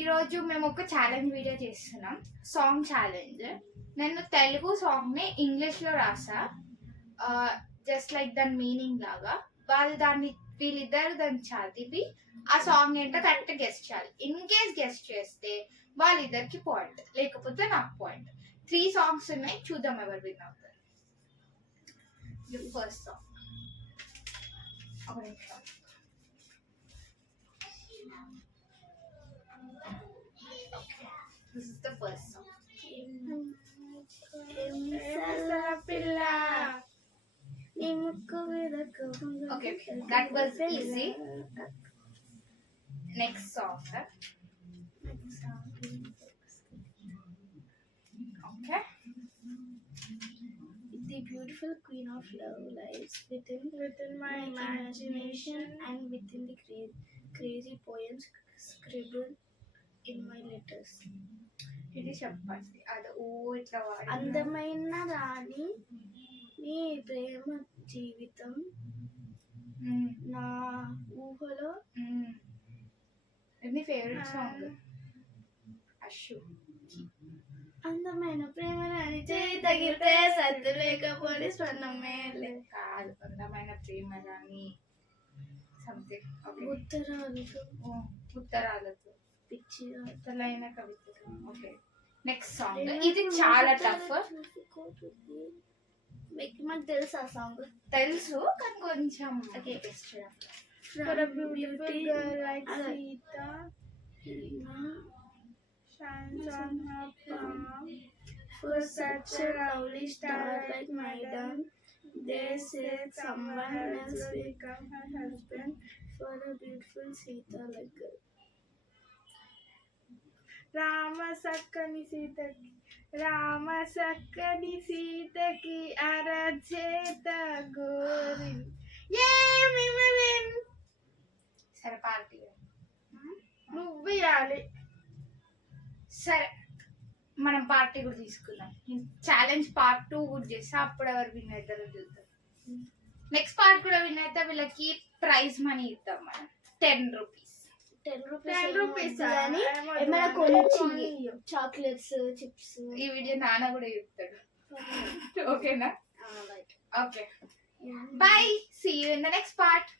ఈరోజు మేము ఒక ఛాలెంజ్ వీడియో చేస్తున్నాం, సాంగ్ ఛాలెంజ్. నేను తెలుగు సాంగ్ని ఇంగ్లీష్లో రాసా, జస్ట్ లైక్ దాని మీనింగ్ లాగా. వీళ్ళిద్దరు దాన్ని చదివి ఆ సాంగ్ ఏంటో కరెక్ట్ గెస్ట్ చేయాలి. ఇన్ కేస్ గెస్ట్ చేస్తే వాళ్ళిద్దరికి పాయింట్, లేకపోతే నాకు పాయింట్. 3 సాంగ్స్ ఉన్నాయి, చూద్దాం ఎవరు విన్ అవుతారు. First song This is the first song. Okay, that was easy. Next song. Okay. The beautiful queen of love lies within my imagination and within the crazy poems scribbled in my letters. ఇది చెప్పండి, అది ఇట్లా అందమైన రాణి నీ ప్రేమ జీవితం నా ఊహలో. నీ ఫేవరెట్ సాంగ్ అశు. అందమైన ప్రేమ రాణి చేయి తగిలితే సత్తు లేకపోతే స్వర్ణమే కాదు, అందమైన ప్రేమ రాణి సంథింగ్. ఉత్తరాలతో పిచ్చి అసలైన కవిత. Okay, next song. ఇది చాలా టఫ్. మాకు తెలుసు ఆ సాంగ్, తెలుసు కానీ కొంచెం. For a beautiful girl like Sita shines on her palm, for such a lovely star like Maidan, they say someone else will become her husband. For a beautiful Sita like girl. Rama సక్కని సీతకి అరచేత గోరి. సరే, party నువ్వు వేయాలి. సరే, మనం party కూడా తీసుకుందాం. ఛాలెంజ్ పార్ట్ 2 కూడా చేస్తా, అప్పుడు ఎవరు విన్ అవుతారో చూద్దాం. నెక్స్ట్ పార్ట్ కూడా విన్ అయితే వీళ్ళకి ప్రైజ్ మనీ ఇద్దాం మనం, 10 రూపీస్. 10 రూపీస్ కానీ ఏమైనా కొంచెం చాక్లెట్స్, చిప్స్. ఈ వీడియో నాన్న కూడా చెప్తాడు. ఓకేనా? Okay, bye. See you in the next part.